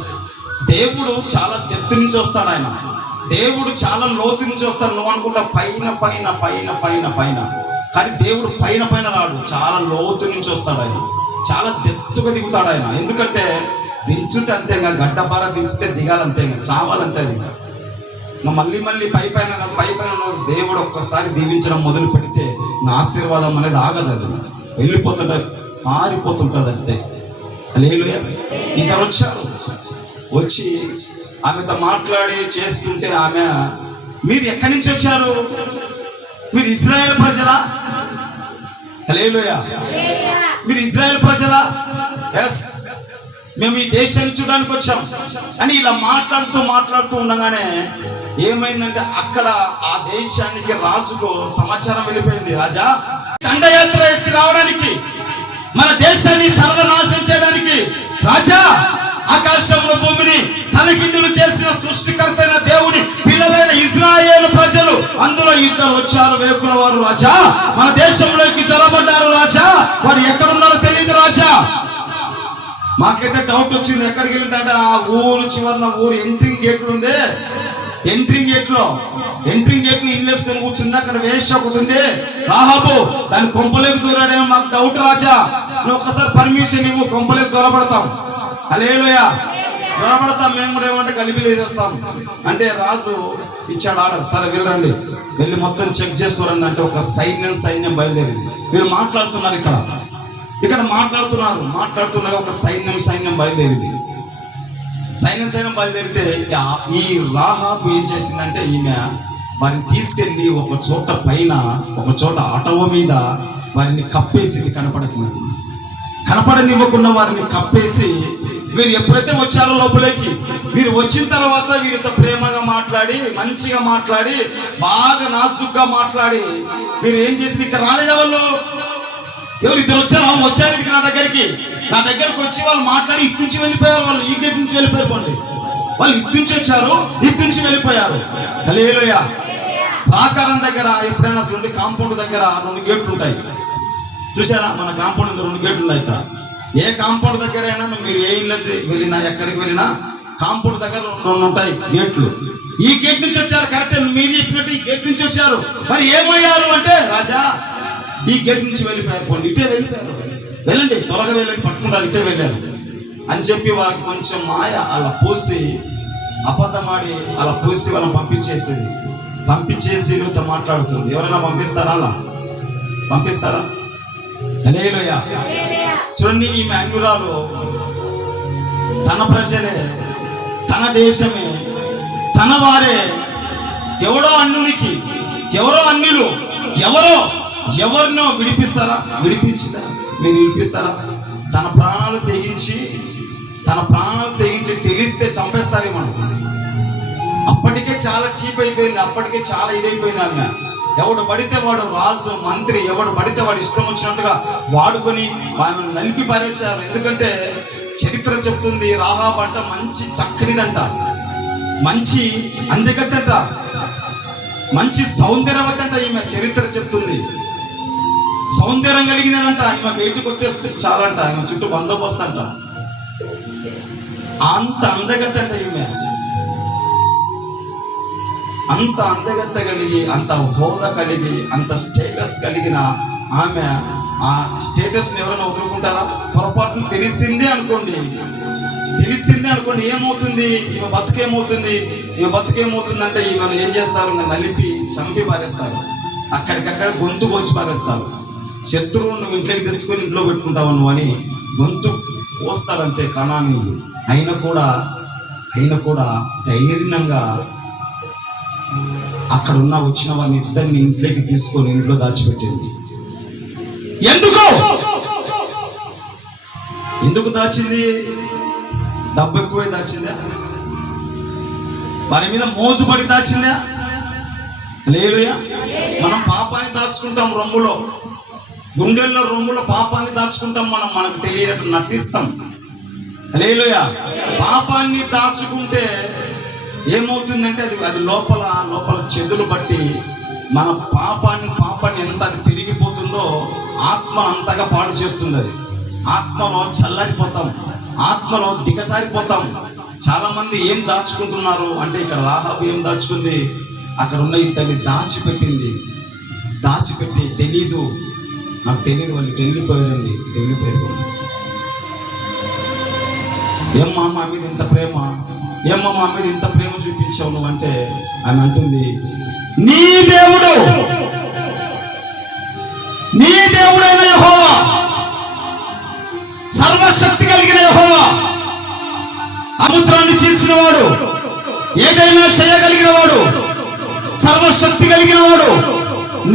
దేవుడు చాలా డెప్త్ నుంచి వస్తాడు. ఆయన దేవుడు చాలా లోతు నుంచి వస్తాడు. నువ్వు అనుకుంటా పైన పైన పైన పైన పైన, కానీ దేవుడు పైన పైన రాడు, చాలా లోతు నుంచి వస్తాడు. ఆయన చాలా డెప్త్గా దిగుతాడు ఆయన. ఎందుకంటే దించుంటే అంతేగా, గడ్డపార దించితే దిగాలంతేగా, చావాలంతే. ఇంకా మళ్ళీ పై పైన దేవుడు ఒక్కసారి దీవించడం మొదలు పెడితే నా ఆశీర్వాదం అనేది ఆగదు, అది వెళ్ళిపోతుంటుంది, మారిపోతుంటుంది అంతే. హల్లెలూయా. ఇద్దరు వచ్చారు, వచ్చి ఆమెతో మాట్లాడి చేస్తుంటే ఆమె, మీరు ఎక్కడి నుంచి వచ్చారు? మీరు ఇజ్రాయేల్ ప్రజలా? హల్లెలూయా. మీరు ఇజ్రాయేల్ ప్రజలా? ఎస్, మేము ఈ దేశాన్ని చూడడానికి వచ్చాం అని ఇలా మాట్లాడుతూ ఉండగానే ఏమైందంటే అక్కడ ఆ దేశానికి రాజుకు సమాచారం వెళ్ళిపోయింది. రాజా, దండయాత్ర ఎత్తి రావడానికి, మన దేశాన్ని సర్వనాశనం చేయడానికి రాజా ఆకాశంలో భూమిని తలకిందులు చేసిన సృష్టికర్త అయిన దేవుని పిల్లలైన ఇజ్రాయేలు ప్రజలు, అందులో ఇద్దరు వచ్చారు వేకుల వారు. రాజా, మన దేశంలోకి జొరబడ్డారు రాజా, వారు ఎక్కడున్నారో తెలియదు రాజా. మాకైతే డౌట్ వచ్చింది, ఎక్కడికి వెళ్ళిందంటే ఆ ఊరు చివరిన ఊరు ఎంట్రింగ్ గేట్లు ఉంది, ఎంట్రింగ్ గేట్ ని ఇల్లేసుకొని కూర్చుంది. అక్కడ వేష ఒకటి ఉంది రాహాబు, దాని కొంపలేకు దూరాడేమో మాకు డౌట్ రాజా, నువ్వు ఒక్కసారి పర్మిషన్ ఇవ్వు, కొంపలేకు దూరపడతాం. హల్లెలూయా. దొరబడతాం, మేము కూడా ఏమంటే గలిబిలి వేసేస్తాం అంటే రాజు ఇచ్చాడు ఆర్డర్. సరే వెళ్ళండి, వెళ్ళి మొత్తం చెక్ చేసుకోరండి అంటే ఒక సైన్యం బయలుదేరింది. వీళ్ళు మాట్లాడుతున్నారు, ఇక్కడ మాట్లాడుతున్నారు ఒక సైన్యం బయలుదేరింది. సైన్యం బయలుదేరితే ఈ రాహాబు ఏం చేసిందంటే, ఈమె వారిని తీసుకెళ్ళి ఒక చోట అటవ మీద వారిని కప్పేసి కనపడనివ్వకుండా వారిని కప్పేసి, వీరు ఎప్పుడైతే వచ్చారో లోపలికి, వీరు వచ్చిన తర్వాత వీరితో ప్రేమగా మాట్లాడి, మంచిగా మాట్లాడి, బాగా నాజుగ్గా మాట్లాడి, వీరు ఏం చేసింది, ఇక్కడ రాలేదా వాళ్ళు? ఎవరు ఇద్దరు వచ్చారు నా దగ్గరికి వచ్చి వాళ్ళు మాట్లాడి ఇటు నుంచి వెళ్ళిపోయారు. వాళ్ళు ఈ గేట్ నుంచి వెళ్ళిపోయారు, వాళ్ళు ఇటు నుంచి వచ్చారు, ఇటు నుంచి వెళ్ళిపోయారు. హల్లెలూయా. ప్రాకారం దగ్గర ఎప్పుడైనా కాంపౌండ్ దగ్గర 2 గేట్లు ఉంటాయి. చూసారా, మన కాంపౌండ్ 2 గేట్లు ఉన్నాయి ఇక్కడ. ఏ కాంపౌండ్ దగ్గర అయినా మీరు ఏ ఇళ్ళకి వెళ్ళినా ఎక్కడికి వెళ్ళినా కాంపౌండ్ దగ్గర 2 ఉంటాయి గేట్లు. ఈ గేట్ నుంచి వచ్చారు, కరెక్ట్ మీరు చెప్పినట్టు ఈ గేట్ నుంచి వచ్చారు. మరి ఏమయ్యారు అంటే, రాజా ఈ గేట్ నుంచి వెళ్ళిపోయారు, పోండి ఇటే వెళ్ళిపోయారు, వెళ్ళండి త్వరగా వెళ్ళండి పట్టుకుంటారు, ఇటే వెళ్ళారు అని చెప్పి వాళ్ళకి కొంచెం మాయ అలా పోసి, అబద్ధమాడి అలా పోసి వాళ్ళని పంపించేసేది. పంపించేసి వీళ్ళతో మాట్లాడుతుంది. ఎవరైనా పంపిస్తారా? అలా పంపిస్తారా? హల్లెలూయా. చూడండి, ఈ అన్యురాలు తన ప్రజలే, తన దేశమే, తన వారే, ఎవరో అన్యునికి, ఎవరో అన్యులు, ఎవరినో విడిపిస్తారా? విడిపించిందా? మీరు విడిపిస్తారా? తన ప్రాణాలు తెగించి తెలిస్తే చంపేస్తారేమో. అప్పటికే చాలా చీప్ అయిపోయింది, అప్పటికే చాలా ఇదైపోయింది ఆమె. ఎవడు పడితే వాడు రాజు, మంత్రి, ఎవడు పడితే వాడు ఇష్టం వచ్చినట్టుగా వాడుకొని ఆమెను నలిపి పారేశారు. ఎందుకంటే చరిత్ర చెప్తుంది, రాహాబు అంట మంచి చక్కనిదంట, మంచి అందగత్తంట, మంచి సౌందర్యవతి అంట. ఈమె చరిత్ర చెప్తుంది సౌందర్యం కలిగినదంట. ఈమె బయటకు వచ్చేస్తే చాలంట, ఈమె చుట్టూ బందోబస్తు అంట. అంత అందగత్త అంట ఈమె, అంత అందగత్త కలిగి, అంత హోదా కలిగి, అంత స్టేటస్ కలిగిన ఆమె ఆ స్టేటస్ ని ఎవరైనా వదులుకుంటారా? పొరపాటును తెలిసిందే అనుకోండి ఏమవుతుంది? ఈమె బతుకేమవుతుందంటే ఈమెను ఏం చేస్తారు? నలిపి చంపి పారేస్తారు, అక్కడికక్కడ గొంతు కోసి పారేస్తారు. శత్రువును నువ్వు ఇంట్లోకి తెచ్చుకొని ఇంట్లో పెట్టుకుంటావు నువ్వు అని గొంతు కోస్తాడంతే కణాన్ని. అయినా కూడా ధైర్యంగా అక్కడ వచ్చిన వారిని ఇద్దరిని ఇంట్లోకి తీసుకొని ఇంట్లో దాచిపెట్టింది. ఎందుకు దాచింది? డబ్బు ఎక్కువై దాచిందా? వారి మీద మోజుపడి దాచిందా? హల్లెలూయా. మనం పాపాన్ని దాచుకుంటాం రొమ్ములో, గుండెల్లో రొమ్ములో పాపాన్ని దాచుకుంటాం. మనకు తెలియనట్టు నటిస్తాం. హల్లెలూయా. పాపాన్ని దాచుకుంటే ఏమవుతుందంటే అది లోపల చెదులు బట్టి మన పాపాన్ని ఎంత అది పెరిగిపోతుందో ఆత్మను అంతగా పాడు చేస్తుంది. అది ఆత్మలో చల్లారిపోతాం, ఆత్మలో దిగసారిపోతాం. చాలా మంది ఏం దాచుకుంటున్నారు అంటే, ఇక్కడ రాహాబు ఏం దాచుకుంది? అక్కడ ఉన్న ఇద్దరిని దాచిపెట్టి తెలీదు, నాకు తెలియదు, వాళ్ళు వెళ్ళిపోయారు. ఏమ్మా మా మీద ఇంత ప్రేమ, ఏమ్మా మా మీద ఇంత ప్రేమ చూపించావు నువ్వు అంటే, ఆమె అంటుంది, నీ దేవుడైన యెహోవా, సర్వశక్తి కలిగిన యెహోవా, సముద్రాన్ని చీల్చిన వాడు, ఏదైనా చేయగలిగిన వాడు, సర్వశక్తి కలిగిన వాడు,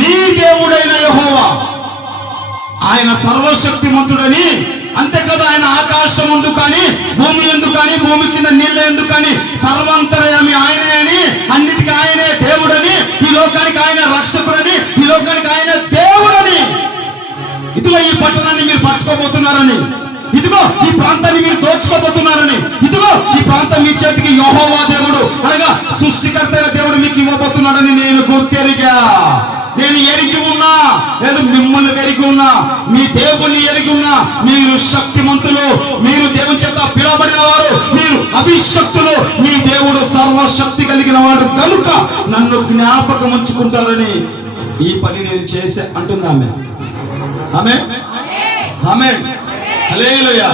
నీ దేవుడైన యెహోవా, ఆయన సర్వశక్తిమంతుడని. అంతేకాదు, ఆయన ఆకాశం ఎందు కానీ, భూమి ఎందు కానీ, భూమి కింద నీళ్ళ ఎందు కానీ సర్వాంతర్యామి ఆయనే అని, అన్నిటికీ ఆయనే దేవుడని, ఈ లోకానికి ఆయన రక్షకుడని, ఈ లోకానికి ఆయన దేవుడని. ఇదిగో ఈ పట్టణాన్ని మీరు పట్టుకోబోతున్నారని, ఇదిగో ఈ ప్రాంతాన్ని మీరు దోచుకోబోతున్నారని, ఇదిగో ఈ ప్రాంతం మీ చేతికి యెహోవా దేవుడు అనగా సృష్టికర్త దేవుడు మీకు ఇవ్వబోతున్నాడని నేను గుర్తెరిగా. నేను ఎరిగి ఉన్నా, లేదు మిమ్మల్ని ఎరిగి ఉన్నా, మీ దేవుణ్ణి ఎరిగి ఉన్నా. మీరు శక్తిమంతులు, మీరు దేవుని చేత పిలువబడిన వారు, మీరు అభిషక్తులు. మీ దేవుడు సర్వశక్తి కలిగిన వాడు కనుక నన్ను జ్ఞాపకం ఉంచుకుంటారని ఈ పని నేను చేసే అంటుంది ఆమె. హల్లెలూయా.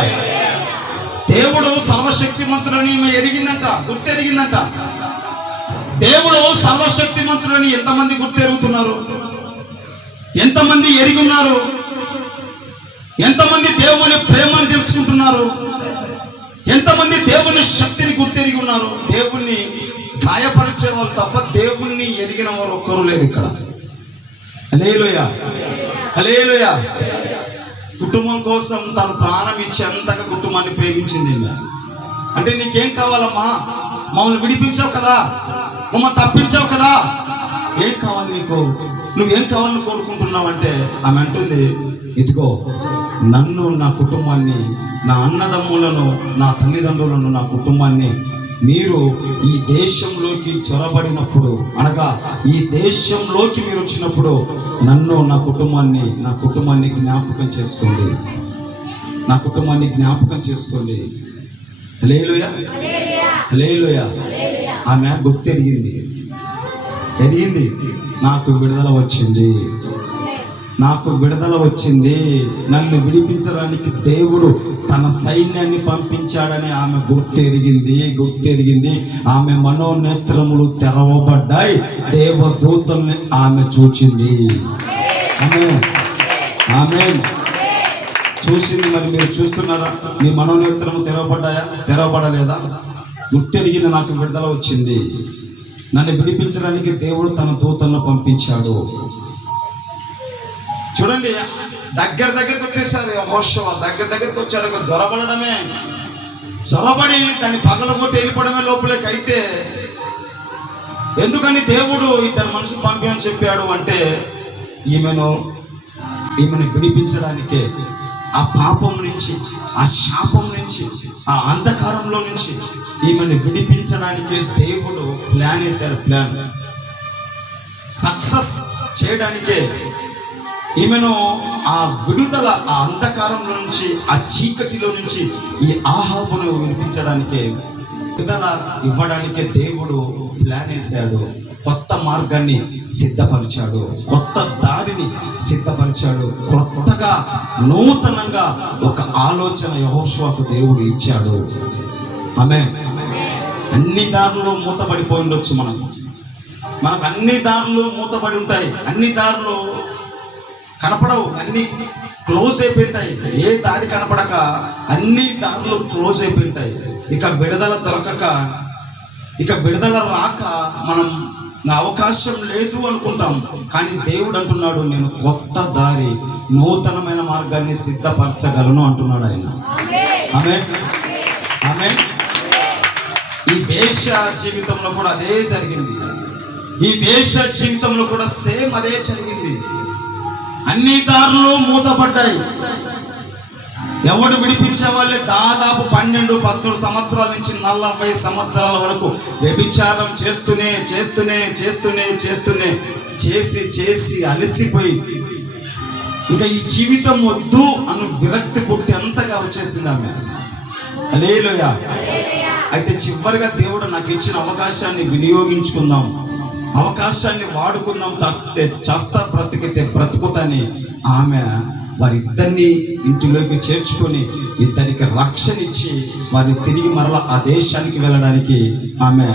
దేవుడు సర్వశక్తిమంతుడని ఎరిగిందంట, గుర్తెరిగిందంట. దేవుడు సర్వశక్తిమంతుడని ఎంతమంది గుర్తెరుగుతున్నారు? ఎంతమంది ఎరిగి ఉన్నారు? ఎంతమంది దేవుని ప్రేమను తెలుసుకుంటున్నారు? ఎంతమంది దేవుని శక్తిని గుర్తెరిగి ఉన్నారు? దేవుణ్ణి గాయపరిచే వాళ్ళు తప్ప దేవుణ్ణి ఎరిగిన వారు ఒక్కరు లేరు ఇక్కడ. హల్లెలూయా. కుటుంబం కోసం తను ప్రాణం ఇచ్చేంతగా కుటుంబాన్ని ప్రేమించింది. అంటే నీకేం కావాలమ్మా? మమ్మల్ని విడిపించావు కదా, మమ్మల్ని తప్పించావు కదా, ఏం కావాలి నీకు? నువ్వేం కావాలని కోరుకుంటున్నావు అంటే ఆమె అంటుంది, ఇదిగో నన్ను, నా కుటుంబాన్ని, నా అన్నదమ్ములను, నా తల్లిదండ్రులను, నా కుటుంబాన్ని మీరు ఈ దేశంలోకి చొరబడినప్పుడు, అనగా ఈ దేశంలోకి మీరు వచ్చినప్పుడు నన్ను, నా కుటుంబాన్ని జ్ఞాపకం చేసుకోండి. నా కుటుంబాన్ని జ్ఞాపకం చేసుకోండి. హల్లెలూయా, హల్లెలూయా. ఆమె గుర్తెరిగింది. నాకు విడుదల వచ్చింది, నాకు విడుదల వచ్చింది. నన్ను విడిపించడానికి దేవుడు తన సైన్యాన్ని పంపించాడని ఆమె గుర్తెరిగింది. ఆమె మనోనేత్రములు తెరవబడ్డాయి. దేవదూతల్ని ఆమె చూచింది. ఆమేన్. చూసింది. మరి మీరు చూస్తున్నారా? మీ మనోనేత్రము తెరవబడ్డాయా? తెరవబడలేదా? గుర్తెరిగిన నాకు విడుదల వచ్చింది. నన్ను విడిపించడానికి దేవుడు తన దూతలను పంపించాడు. చూడండి, దగ్గరికి వచ్చేసారు. యెహోషువ దగ్గరికి వచ్చాడు. జ్వరబడి దాన్ని పగలగొట్టి వెళ్ళిపోవడమే లోపలికి. అయితే ఎందుకని దేవుడు ఇద్దరు మనుషులు పంపించని చెప్పాడు అంటే, ఈమెను విడిపించడానికే, ఆ పాపం నుంచి, ఆ శాపం నుంచి, ఆ అంధకారంలో నుంచి ఈమెను విడిపించడానికే దేవుడు ప్లాన్ వేశాడు. ప్లాన్ సక్సెస్ చేయడానికే ఈమెను ఆ విడుదల, ఆ అంధకారంలో నుంచి, ఆ చీకటిలో నుంచి ఈ ఆహాబును విడిపించడానికే, విడుదల ఇవ్వడానికే దేవుడు ప్లాన్ వేశాడు. కొత్త మార్గాన్ని సిద్ధపరిచాడు, కొత్త దారిని సిద్ధపరిచాడు. కొత్తగా, నూతనంగా ఒక ఆలోచన యెహోషువకు దేవుడు ఇచ్చాడు. ఆమేన్. అన్ని దారులు మూతపడిపోయి ఉండొచ్చు. మనకు అన్ని దారులు మూతపడి ఉంటాయి. అన్ని దారులు కనపడవు, అన్ని క్లోజ్ అయిపోయింటాయి. ఏ దారి కనపడక అన్ని దారులు క్లోజ్ అయిపోయింటాయి. ఇక విడుదల దొరకక, ఇక విడుదల రాక మనం అవకాశం లేదు అనుకుంటాం. కానీ దేవుడు అంటున్నాడు, నేను కొత్త దారి, నూతనమైన మార్గాన్ని సిద్ధపరచగలను అంటున్నాడు ఆయన. ఆమేన్, ఆమేన్. ఈ వేశ్య జీవితంలో కూడా అదే జరిగింది. ఈ వేశ్య జీవితంలో కూడా సేమ్ అదే జరిగింది. అన్ని దారులు మూతపడ్డాయి. ఎవడు విడిపించే వాళ్ళే దాదాపు 12-13 సంవత్సరాల నుంచి 40 సంవత్సరాల వరకు వ్యభిచారం చేసి అలసిపోయి ఇంకా ఈ జీవితం వద్దు అని విరక్తి పుట్టి అంతగా వచ్చేసింది ఆమె. హల్లెలూయా. అయితే చివరిగా దేవుడు నాకు ఇచ్చిన అవకాశాన్ని వినియోగించుకుందాం, అవకాశాన్ని వాడుకుందాం, చస్తా బ్రతికితే బ్రతుకుతాని ఆమె వారిద్దరిని ఇంటిలోకి చేర్చుకొని ఇద్దరికి రక్షణ ఇచ్చి వారిని తిరిగి మరలా ఆ దేశానికి వెళ్ళడానికి ఆమె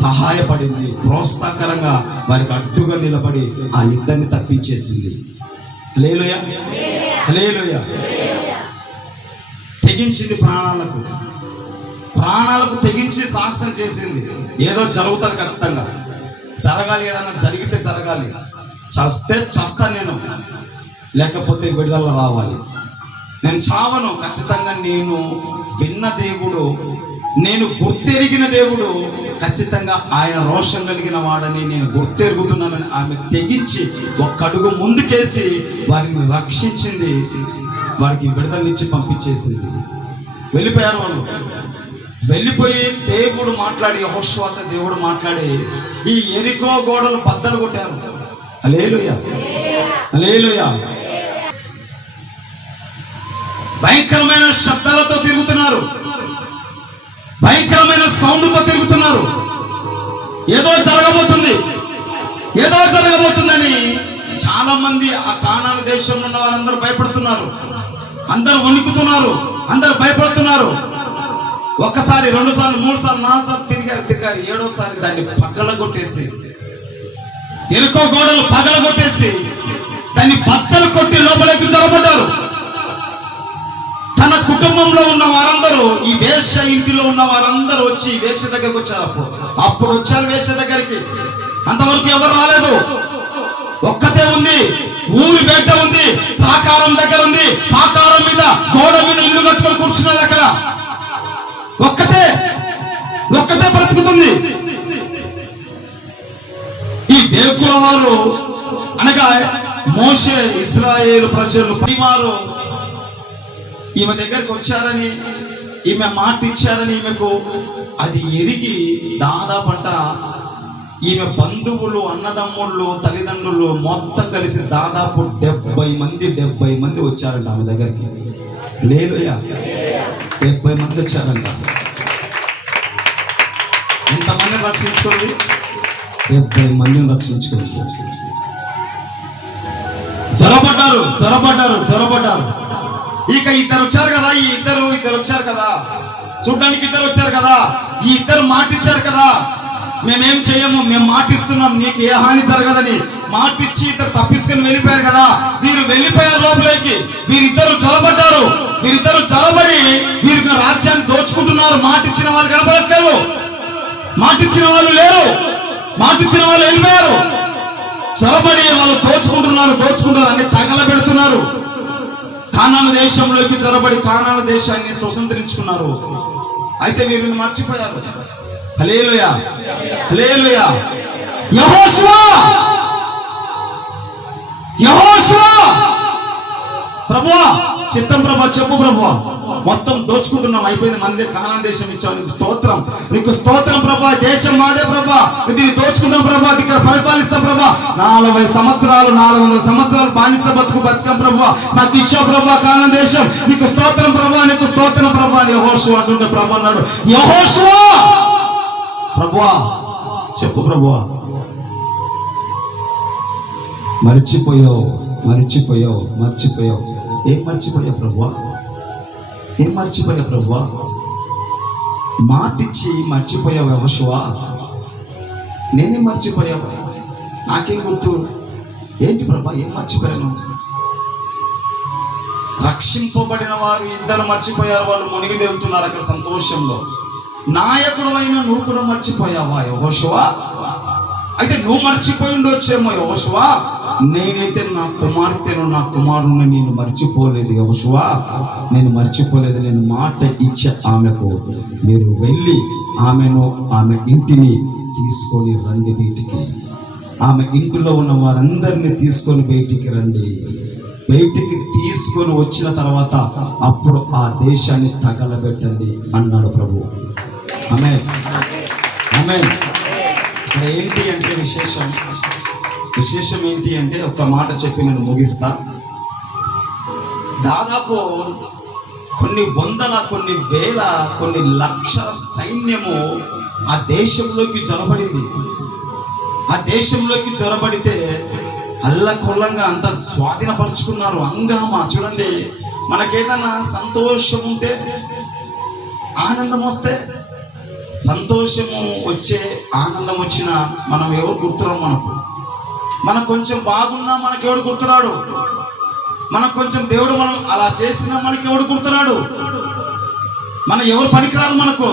సహాయపడింది. ప్రోత్సాహకరంగా వారికి అడ్డుగా నిలబడి ఆ ఇద్దరిని తప్పించేసింది. హల్లెలూయా, హల్లెలూయా. తెగించింది, ప్రాణాలకు తెగించి సాహసం చేసింది. ఏదో జరుగుతుంది, ఖచ్చితంగా జరగాలి, ఏదన్నా జరిగితే జరగాలి. చస్తా నేను, లేకపోతే విడుదల రావాలి. నేను చావను, ఖచ్చితంగా నేను విన్న దేవుడు, నేను గుర్తెరిగిన దేవుడు, ఖచ్చితంగా ఆయన రోషం కలిగిన వాడని నేను గుర్తెరుగుతున్నానని ఆమె తెగించి ఒక్క అడుగు ముందుకేసి వారిని రక్షించింది. వారికి విడుదలనిచ్చి పంపించేసింది. వెళ్ళిపోయారు వాళ్ళు. వెళ్ళిపోయి దేవుడు మాట్లాడి, యెహోషువతో దేవుడు మాట్లాడి ఈ యెరికో గోడలు బద్దలు కొట్టారు. హల్లెలూయా, హల్లెలూయా. భయంకరమైన శబ్దాలతో తిరుగుతున్నారు, భయంకరమైన సౌండ్తో తిరుగుతున్నారు. ఏదో జరగబోతుందని చాలా మంది ఆ కానాను దేశంలో ఉన్న వారందరూ భయపడుతున్నారు. అందరూ వణుకుతున్నారు, అందరూ భయపడుతున్నారు. ఒక్కసారి, 2 సార్లు, 3 సార్లు, 4 సార్లు తిరిగారు. 7వ సారి దాన్ని పగలగొట్టేసి, యెరికో గోడలు పగలగొట్టేసి దాన్ని బద్దలు కొట్టి లోపలికి చొరబడ్డారు. తన కుటుంబంలో ఉన్న వారందరూ, ఈ వేశ్య ఇంటిలో ఉన్న వారందరూ వచ్చి వేశ్య దగ్గరికి వచ్చారు. అప్పుడు వచ్చారు వేశ్య దగ్గరికి. అంతవరకు ఎవరు రాలేదు. ఒక్కతే ఉంది, ఊరి బయట ఉంది, ప్రాకారం దగ్గర ఉంది. ప్రాకారం మీద, గోడ మీద ఇల్లు కట్టుకొని కూర్చున్నది. అక్కడ ఒక్కతే బ్రతుకుతుంది. ఈ వేకుల వారు అనగా మోషే, ఇశ్రాయేలు ప్రజలు వారు ఈమె దగ్గరికి వచ్చారని, ఈమె మాట ఇచ్చారని ఈమెకు అది ఎరిగి దాదాపంట ఈమె బంధువులు, అన్నదమ్ముళ్ళు, తల్లిదండ్రులు మొత్తం కలిసి దాదాపు 70 మంది వచ్చారంట ఆమె దగ్గరికి. లేలుయా, 70 మంది వచ్చారంట. ఎంతమందిని రక్షించుకుంది? 70 మందిని రక్షించుకుంది. జ్వరపడ్డారు. ఇక ఇద్దరు వచ్చారు కదా, ఇద్దరు వచ్చారు కదా, చూడ్డానికి ఇద్దరు వచ్చారు కదా, ఈ ఇద్దరు మాటిచ్చారు కదా, మేమేం చేయము, మేము మాటిస్తున్నాం, నీకు ఏ హాని జరగదని మాటిచ్చి ఇద్దరు తప్పించుకొని వెళ్ళిపోయారు కదా. వీరు వెళ్ళిపోయారు లోపలికి. వీరిద్దరు జొరబడి వీరికి రాజ్యాన్ని దోచుకుంటున్నారు. మాటిచ్చిన వాళ్ళు కనపడట్లేదు, మాటిచ్చిన వాళ్ళు లేరు, మాటిచ్చిన వాళ్ళు వెళ్ళిపోయారు. చొరబడి వాళ్ళు దోచుకుంటున్నారు అని తగలబెడుతున్నారు. కానాను దేశంలోకి చొరబడి కానాను దేశాన్ని స్వతంత్రించుకున్నారు. అయితే వీరిని మర్చిపోయారు. హల్లెలూయా, హల్లెలూయా. యెహోషువ ప్రభువా, చిత్తం ప్రభువా, చెప్పు ప్రభువా, మొత్తం దోచుకుంటున్నాం, అయిపోయింది, మంది కానాను దేశం ఇచ్చావు, నీకు స్తోత్రం ప్రభువా. దేశం మాదే ప్రభువా, దీన్ని దోచుకుంటాం ప్రభువా, ఇక్కడ పరిపాలిస్తాం ప్రభువా. 400 సంవత్సరాలు బానిస బతికాం ప్రభువా, నాకు ఇచ్చావు ప్రభువా కానాను దేశం, నీకు స్తోత్రం ప్రభువా, నీకు స్తోత్రం ప్రభువా అని యెహోషువ అంటుంటే ప్రభు అన్నాడు, యెహోషువ ప్రభువా, చెప్పు ప్రభువా. మర్చిపోయావు. ఏం మర్చిపోయావు ప్రభువా? మాటిచ్చి మర్చిపోయావు యెహోషువ. నేనేం మర్చిపోయావు? నాకేం గుర్తు? ఏంటి ప్రభా, ఏం మర్చిపోయాను? రక్షింపబడిన వారు ఇద్దరు మర్చిపోయారు. వాళ్ళు మునిగి తేలుతున్నారు అక్కడ సంతోషంలో. నాయకుడు అయినా నువ్వు కూడా మర్చిపోయావా యెహోషువ? అయితే నువ్వు మర్చిపోయి ఉండొచ్చేమో యెహోషువ. నేనైతే నా కుమార్తెను, నా కుమారుని నేను మర్చిపోలేదు యెహోషువ, నేను మర్చిపోలేదు. నేను మాట ఇచ్చే ఆమెకు, మీరు వెళ్ళి ఆమె ఇంటిని తీసుకొని రండి బయటికి. ఆమె ఇంటిలో ఉన్న వారందరినీ తీసుకొని బయటికి రండి. బయటికి తీసుకొని వచ్చిన తర్వాత అప్పుడు ఆ దేశాన్ని తగలబెట్టండి అన్నాడు ప్రభు. ఆమేన్, ఆమేన్. ఇక్కడ ఏంటి అంటే విశేషం ఏంటి అంటే, ఒక మాట చెప్పి నేను ముగిస్తా. దాదాపు కొన్ని వందల, కొన్ని వేల, కొన్ని లక్షల సైన్యము ఆ దేశంలోకి చొరబడింది. ఆ దేశంలోకి చొరబడితే అల్లకొల్లంగా అంత స్వాధీనపరుచుకున్నారు. అంగామా చూడండి, మనకేదైనా సంతోషం ఉంటే, ఆనందం వస్తే, సంతోషము వచ్చే, ఆనందం వచ్చినా మనం ఎవరు గుర్తురాం? మనకు కొంచెం బాగున్నా మనకి ఎవడు గుర్తురాడు? మనకు కొంచెం దేవుడు మనం అలా చేసినా మనకి ఎవడు గుర్తురాడు? మన ఎవరు పనికిరారు మనకు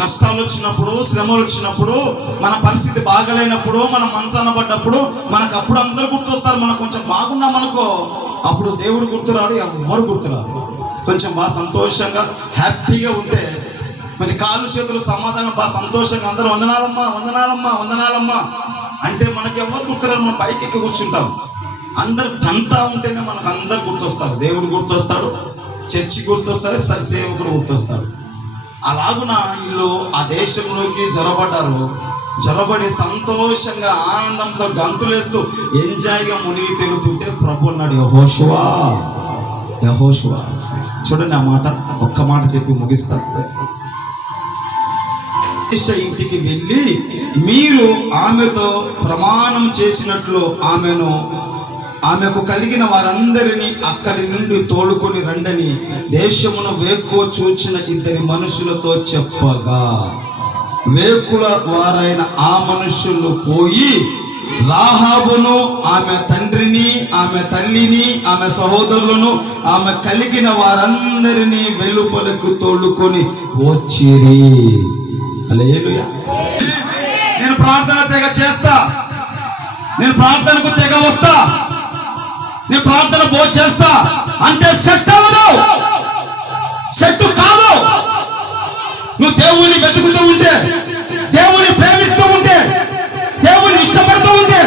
కష్టాలు వచ్చినప్పుడు, శ్రమలు వచ్చినప్పుడు, మన పరిస్థితి బాగలేనప్పుడు, మన మంచాన పడ్డప్పుడు మనకు అప్పుడు అందరూ గుర్తొస్తారు. మనం కొంచెం బాగున్నాం అనుకో, అప్పుడు దేవుడు గుర్తురాడు, ఎవరు గుర్తురాడు. కొంచెం బాగా సంతోషంగా హ్యాపీగా ఉంటే, కొంచెం కాళ్ళు చేతులు సమాధానం బాగా సంతోషంగా అందరూ వందనాలమ్మా అంటే మనకి ఎవరు గుర్తురారు. మనం పైకి ఎక్కి కూర్చుంటాం. అందరు తంతా ఉంటేనే మనకు అందరు గుర్తొస్తారు. దేవుడు గుర్తొస్తాడు, చర్చి గుర్తొస్తుంది, సేవకుడు గుర్తొస్తాడు. అలాగున వీళ్ళు ఆ దేశంలోకి జొరబడి సంతోషంగా ఆనందంతో గంతులేస్తూ ఎంజాయ్గా మునిగి తేలుతుంటే ప్రభు అన్నాడు, యెహోషువ. చూడండి, ఆ మాట ఒక్క మాట చెప్పి ముగిస్తా. ఇంటికి వెళ్ళి మీరు ఆమెతో ప్రమాణం చేసినట్లు ఆమెకు కలిగిన వారందరినీ అక్కడి నుండి తోడుకొని రండని దేశమును వేక్కువ చూచిన 2 మనుషులతో చెప్పగా, వేకుల వారైన ఆ మనుషులు పోయి రాహాబును, ఆమె తండ్రిని, ఆమె తల్లిని, ఆమె సహోదరులను, ఆమె కలిగిన వారందరినీ వెలుపలకు తోడుకొని వచ్చిరి. హల్లెలూయా. నేను ప్రార్థన తెగ చేస్తా, నేను ప్రార్థనకు తెగ వస్తా, నేను ప్రార్థన చేస్తా అంటే సెట్ అవ్వదు, సెట్ కాదు. నువ్వు దేవుని వెతుకుతూ ఉంటే, దేవుని ప్రేమిస్తూ ఉంటే, దేవుని ఇష్టపడుతూ ఉంటే,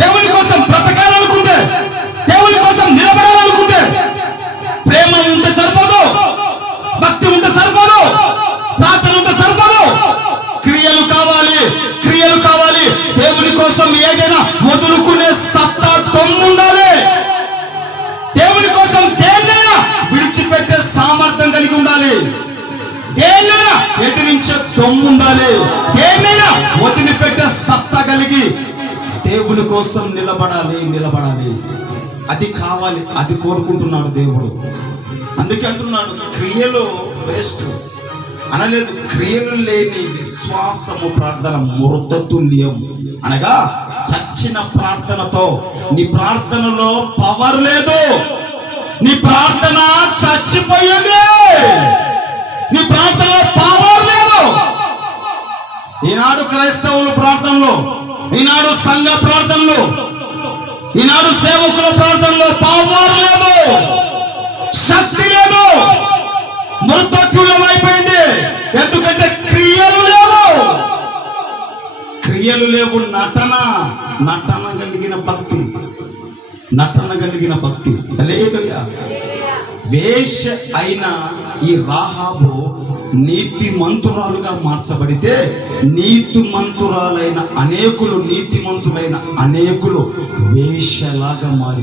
దేవుని కోసం బ్రతకాలనుకుంటే, దేవుని కోసం నిలబడాలనుకుంటే, ప్రేమ ఉంటే సరిపోదు, భక్తి ఉంటే సరిపోదు, దేన్నైనా వదిలిపెట్టే సత్తా కలిగి దేవుని కోసం నిలబడాలి. అది కావాలి, అది కోరుకుంటున్నాడు దేవుడు. అందుకే అంటున్నాడు క్రియలు వేస్ట్ అనలేదు. క్రియలు లేని విశ్వాసము ప్రార్థన మృతతుల్యం, అనగా చచ్చిన ప్రార్థనతో. నీ ప్రార్థనలో పవర్ లేదు, నీ ప్రార్థన చచ్చిపోయింది, నీ ప్రార్థనలో పవర్ లేదు. ఈనాడు క్రైస్తవుల ప్రార్థనలో, ఈనాడు సంఘ ప్రార్థనలో, ఈనాడు సేవకుల ప్రార్థనలో పవర్ లేదు, శక్తి లేదు, మృతతుల్యం అయిపోయింది. ఎందుకంటే క్రియలు లేవు. నటన కలిగిన భక్తి. హల్లెలూయా. వేష అయిన ఈ రాహాబు నీతిమంతురాలుగా మార్చబడితే నీతిమంతులైన అనేకులు వేషలాగా మారి